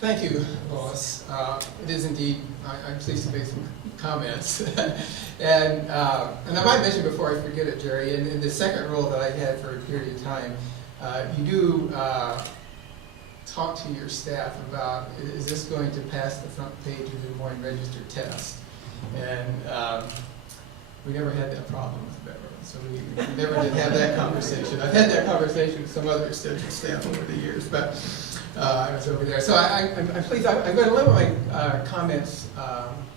Thank you, Lois. It is indeed, I'm pleased to make some comments. and I might mention before I forget it, Jerry, in the second role that I had for a period of time, you do talk to your staff about, is this going to pass the front page of the Des Moines Register test? And we never had that problem with Beverlyn, so we never did have that conversation. I've had that conversation with some other extension staff over the years, but I was over there. So I'm pleased. I'm going to limit my comments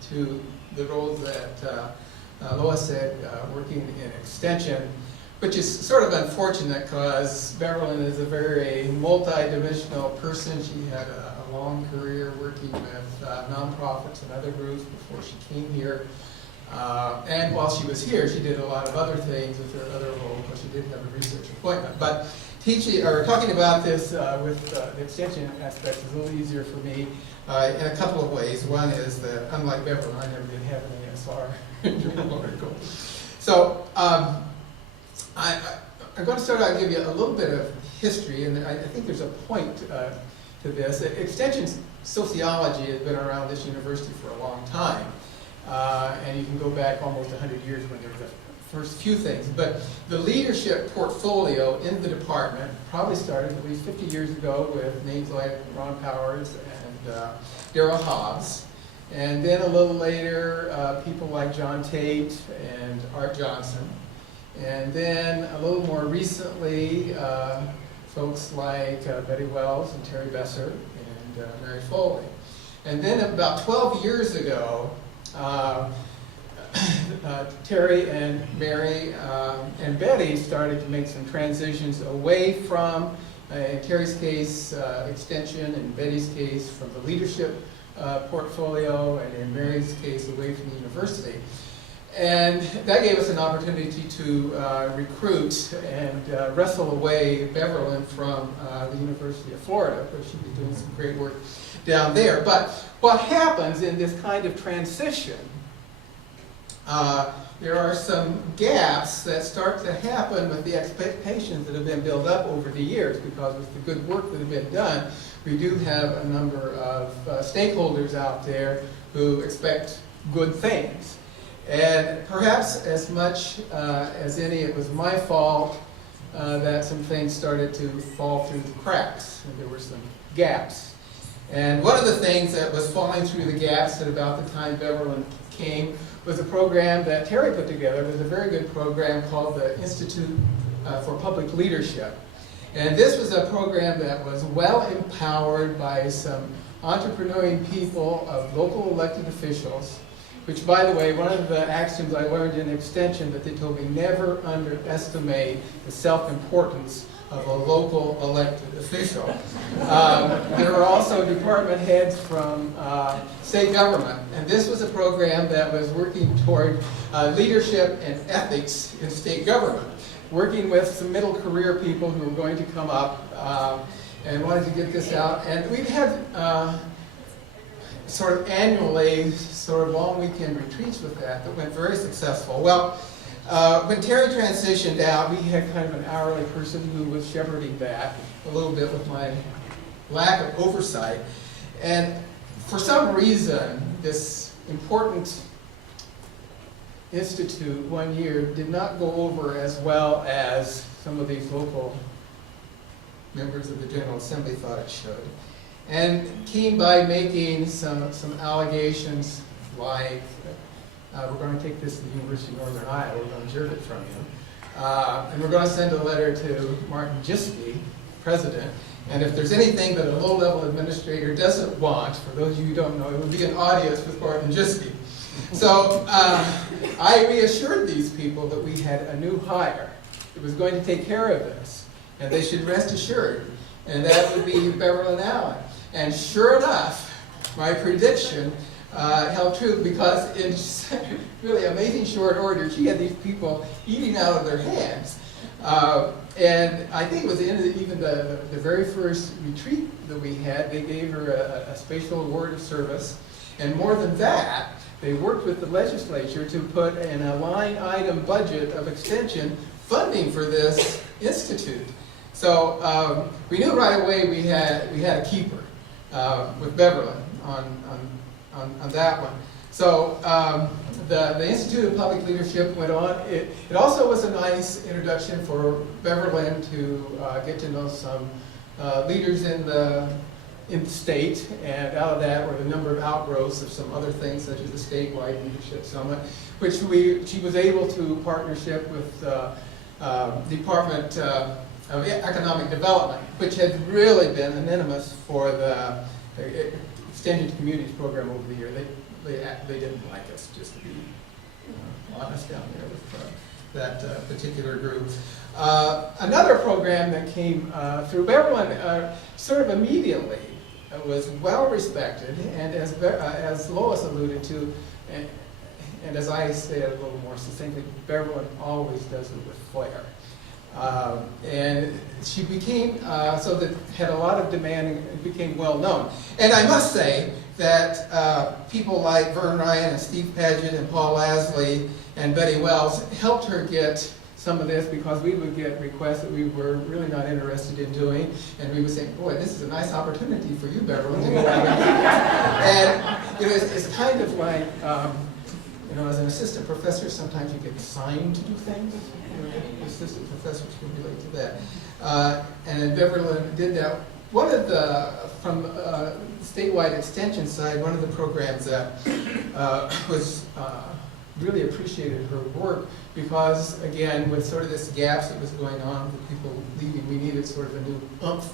to the roles that Lois said, working in extension, which is sort of unfortunate because Beverlyn is a very multi-dimensional person. She had a long career working with nonprofits and other groups before she came here. And while she was here, she did a lot of other things with her other role, because she didn't have a research appointment. But teaching or talking about this with the extension aspect is a little easier for me in a couple of ways. One is that, unlike Beverlyn, I never did have an ASR journal article. So I'm going to start out and give you a little bit of history, and I think there's a point to this. Extension sociology has been around this university for a long time. And you can go back almost 100 years when there were the first few things. But the leadership portfolio in the department probably started at least 50 years ago with names like Ron Powers and Darrell Hobbs. And then a little later, people like John Tate and Art Johnson. And then a little more recently, folks like Betty Wells and Terry Besser and Mary Foley. And then about 12 years ago, Terry and Mary and Betty started to make some transitions away from, in Terry's case, extension, in Betty's case, from the leadership portfolio, and in Mary's case, away from the university. And that gave us an opportunity to recruit and wrestle away Beverlyn from the University of Florida, where she was doing some great work down there. But what happens in this kind of transition, there are some gaps that start to happen with the expectations that have been built up over the years, because with the good work that has been done, we do have a number of stakeholders out there who expect good things. And perhaps as much as any, it was my fault that some things started to fall through the cracks, and there were some gaps. And one of the things that was falling through the gaps at about the time Beverlyn came was a program that Terry put together. It was a very good program called the Institute for Public Leadership. And this was a program that was well empowered by some entrepreneurial people of local elected officials, which, by the way, one of the axioms I learned in extension that they told me, never underestimate the self-importance of a local elected official. There were also department heads from state government, and this was a program that was working toward leadership and ethics in state government, working with some middle career people who were going to come up and wanted to get this out. And we've had sort of annually sort of long weekend retreats with that went very successful. Well, when Terry transitioned out, we had kind of an hourly person who was shepherding that a little bit with my lack of oversight. And for some reason, this important institute one year did not go over as well as some of these local members of the General Assembly thought it should. And came by making some allegations like, we're going to take this to the University of Northern Iowa, we're going to jerk it from you. And we're going to send a letter to Martin Giske, president, and if there's anything that a low-level administrator doesn't want, for those of you who don't know, it would be an audience with Martin Giske. So I reassured these people that we had a new hire that was going to take care of this, and they should rest assured, and that would be Beverlyn Allen. And sure enough, my prediction held true, because in really amazing short order, she had these people eating out of their hands. And I think it was the end of even the very first retreat that we had, they gave her a spatial award of service. And more than that, they worked with the legislature to put in a line item budget of extension funding for this institute. So we knew right away we had a keeper. with Beverlyn on that one. So the Institute of Public Leadership went on. It also was a nice introduction for Beverlyn to get to know some leaders in the state, and out of that were the number of outgrowths of some other things, such as the statewide leadership summit, which she was able to partnership with Department of Economic Development, which had really been anonymous for the Extended Communities program over the year. They didn't like us, just to be honest down there with that particular group. Another program that came through Beverlyn sort of immediately was well respected, and as Lois alluded to, and as I say it a little more succinctly, Beverlyn always does it with flair. And she became, so that had a lot of demand and became well known. And I must say that people like Vern Ryan and Steve Padgitt and Paul Lasley and Betty Wells helped her get some of this, because we would get requests that we were really not interested in doing, and we would say, boy, this is a nice opportunity for you, Beverlyn, to go out and it's kind of like, as an assistant professor, sometimes you get assigned to do things. Assistant professors can relate to that. And then Beverlyn did that. One of the, from statewide extension side, one of the programs that was really appreciated her work, because again, with sort of this gaps that was going on with people leaving, we needed sort of a new oomph.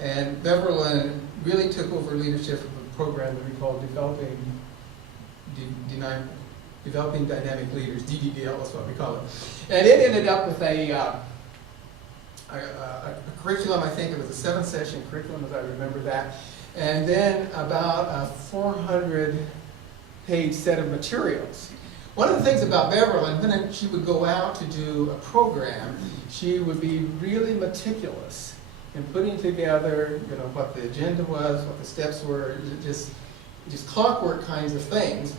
And Beverlyn really took over leadership of a program that we called Developing Dynamic Leaders, DDDL is what we call it. And it ended up with a curriculum. I think it was a 7-session curriculum, as I remember that. And then about a 400-page set of materials. One of the things about Beverlyn, when she would go out to do a program, she would be really meticulous in putting together, what the agenda was, what the steps were, just clockwork kinds of things.